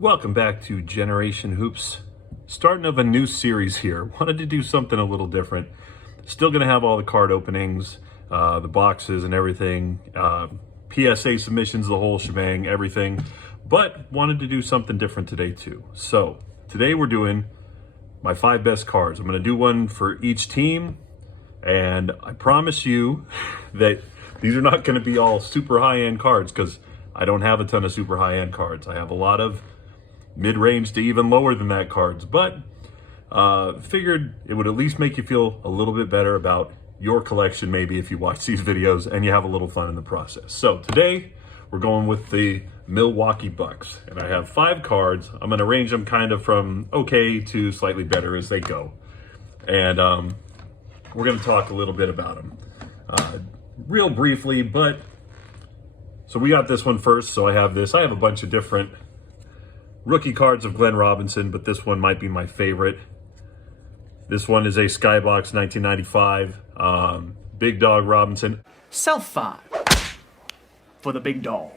Welcome back to Generation Hoops. Starting of a new series here. Wanted to do something a little different. Still going to have all the card openings, the boxes and everything, PSA submissions, the whole shebang, everything. But wanted to do something different today too. So today we're doing my 5 best cards. I'm going to do one for each team. And I promise you that these are not going to be all super high-end cards because I don't have a ton of super high-end cards. I have a lot of mid-range to even lower than that cards, but figured it would at least make you feel a little bit better about your collection maybe if you watch these videos and you have a little fun in the process. So today we're going with the Milwaukee Bucks, and I have 5 cards. I'm going to range them kind of from okay to slightly better as they go, and we're going to talk a little bit about them real briefly. But so we got this one first. So I have a bunch of different rookie cards of Glenn Robinson, but this one might be my favorite. This one is a Skybox 1995 Big Dog Robinson. Self 5 for the big dog.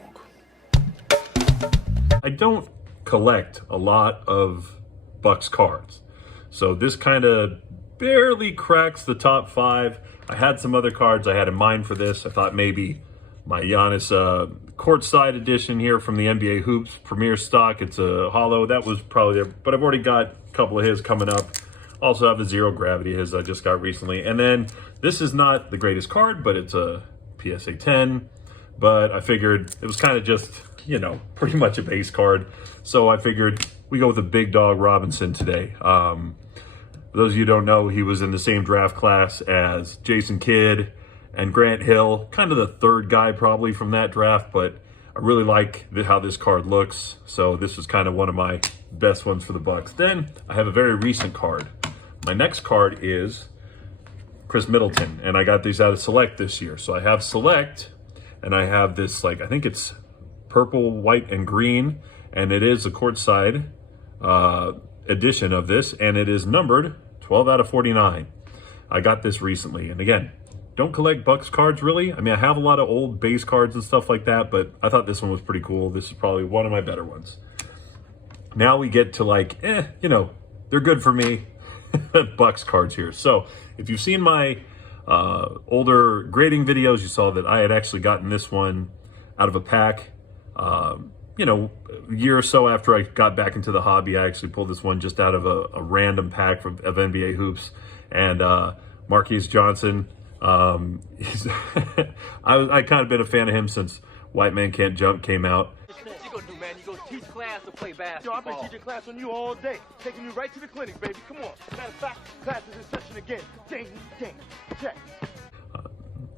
I don't collect a lot of Bucks cards, so this kind of barely cracks the top 5. I had some other cards I had in mind for this. I thought maybe my Giannis courtside edition here from the NBA Hoops Premier Stock. It's a hollow. That was probably there, but I've already got a couple of his coming up. Also have the Zero Gravity his I just got recently. And then this is not the greatest card, but it's a PSA 10. But I figured it was kind of just, you know, pretty much a base card. So I figured we go with a Big Dog Robinson today. For those of you who don't know, he was in the same draft class as Jason Kidd and Grant Hill, kind of the third guy probably from that draft, but I really like how this card looks. So this is kind of one of my best ones for the Bucks. Then I have a very recent card. My next card is Chris Middleton, and I got these out of Select this year. So I have Select, and I have this, like, I think it's purple, white, and green, and it is a courtside edition of this, and it is numbered 12 out of 49. I got this recently, and again, don't collect Bucks cards really. I mean, I have a lot of old base cards and stuff like that, but I thought this one was pretty cool. This is probably one of my better ones. Now we get to, like, you know, they're good for me Bucks cards here. So if you've seen my older grading videos, you saw that I had actually gotten this one out of a pack. You know, a year or so after I got back into the hobby, I actually pulled this one just out of a random pack of NBA Hoops. And Marquise Johnson, I kind of been a fan of him since White Man Can't Jump came out. What you gonna do, man? You gonna teach class or play basketball? Yo, I've been teaching class on you all day. Taking you right to the clinic, baby. Come on. Matter of fact, class is in session again. Ding, ding, check.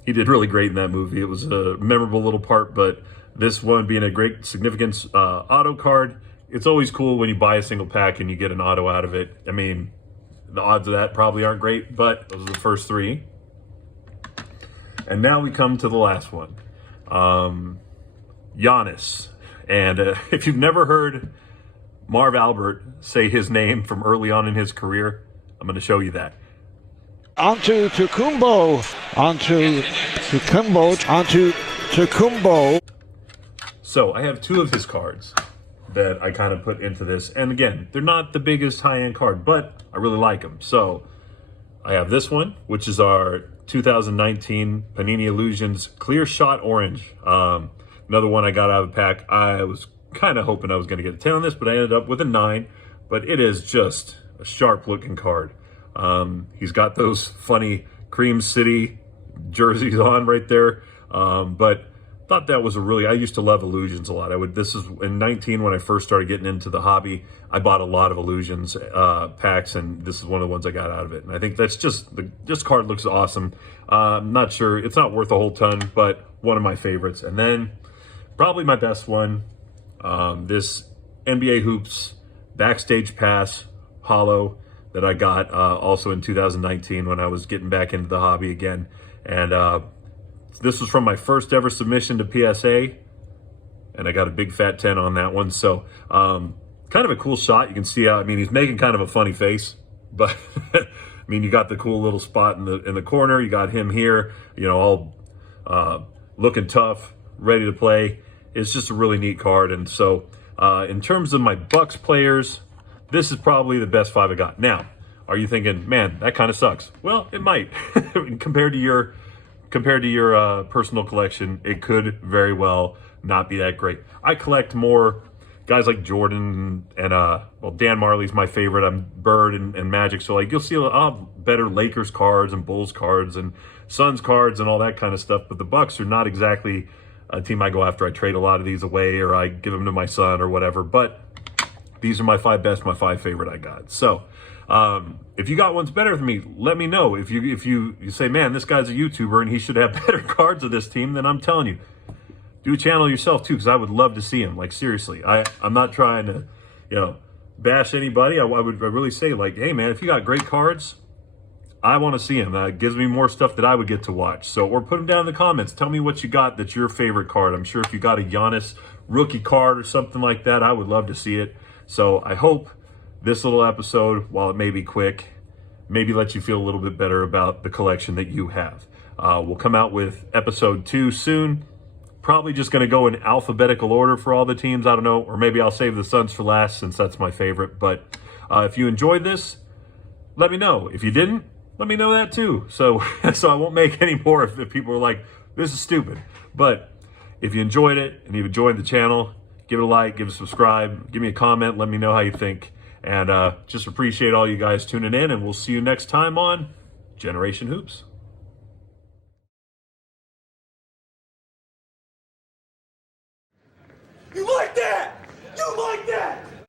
He did really great in that movie. It was a memorable little part, but this one being a great significance auto card, it's always cool when you buy a single pack and you get an auto out of it. I mean, the odds of that probably aren't great, but those are the first 3. And now we come to the last one. Giannis. And if you've never heard Marv Albert say his name from early on in his career, I'm going to show you that. Onto Tocumbo, onto Tocumbo, onto Tocumbo. So I have 2 of his cards that I kind of put into this. And again, they're not the biggest high-end card, but I really like them. So I have this one, which is our 2019 Panini Illusions Clear Shot Orange. Another one I got out of the pack. I was kind of hoping I was going to get a 10 on this, but I ended up with a 9. But it is just a sharp-looking card. He's got those funny Cream City jerseys on right there. But thought that was I used to love Illusions a lot. This is in 19 when I first started getting into the hobby. I bought a lot of Illusions packs, and this is one of the ones I got out of it. And I think that's this card looks awesome. I'm not sure, it's not worth a whole ton, but one of my favorites. And then probably my best one, this NBA Hoops Backstage Pass hollow that I got also in 2019 when I was getting back into the hobby again. And this was from my first ever submission to PSA, and I got a big fat 10 on that one. So kind of a cool shot. You can see how, I mean, he's making kind of a funny face, but I mean, you got the cool little spot in the corner. You got him here, you know, all looking tough, ready to play. It's just a really neat card. And so In terms of my Bucks players, this is probably the best 5 I got. Now, are you thinking, man, that kind of sucks? Well, it might. compared to your personal collection, it could very well not be that great. I collect more guys like Jordan and well, Dan Marley's my favorite. I'm Bird and Magic, so like you'll see a lot better Lakers cards and Bulls cards and Suns cards and all that kind of stuff. But the Bucks are not exactly a team I go after. I trade a lot of these away or I give them to my son or whatever. But these are my 5 best, my 5 favorite I got. So if you got ones better than me, let me know. If you say, man, this guy's a YouTuber and he should have better cards of this team, then I'm telling you, do a channel yourself too, because I would love to see him. Like seriously, I'm not trying to, bash anybody. I would really say like, hey man, if you got great cards, I want to see him. That gives me more stuff that I would get to watch. So, or put them down in the comments. Tell me what you got that's your favorite card. I'm sure if you got a Giannis rookie card or something like that, I would love to see it. So I hope this little episode, while it may be quick, maybe lets you feel a little bit better about the collection that you have. We'll come out with episode 2 soon. Probably just going to go in alphabetical order for all the teams. I don't know. Or maybe I'll save the Suns for last since that's my favorite. But if you enjoyed this, let me know. If you didn't, let me know that too. So I won't make any more if people are like, this is stupid. But if you enjoyed it and you've enjoyed the channel, give it a like, give it a subscribe, give me a comment, let me know how you think. And just appreciate all you guys tuning in, and we'll see you next time on Generation Hoops. You like that?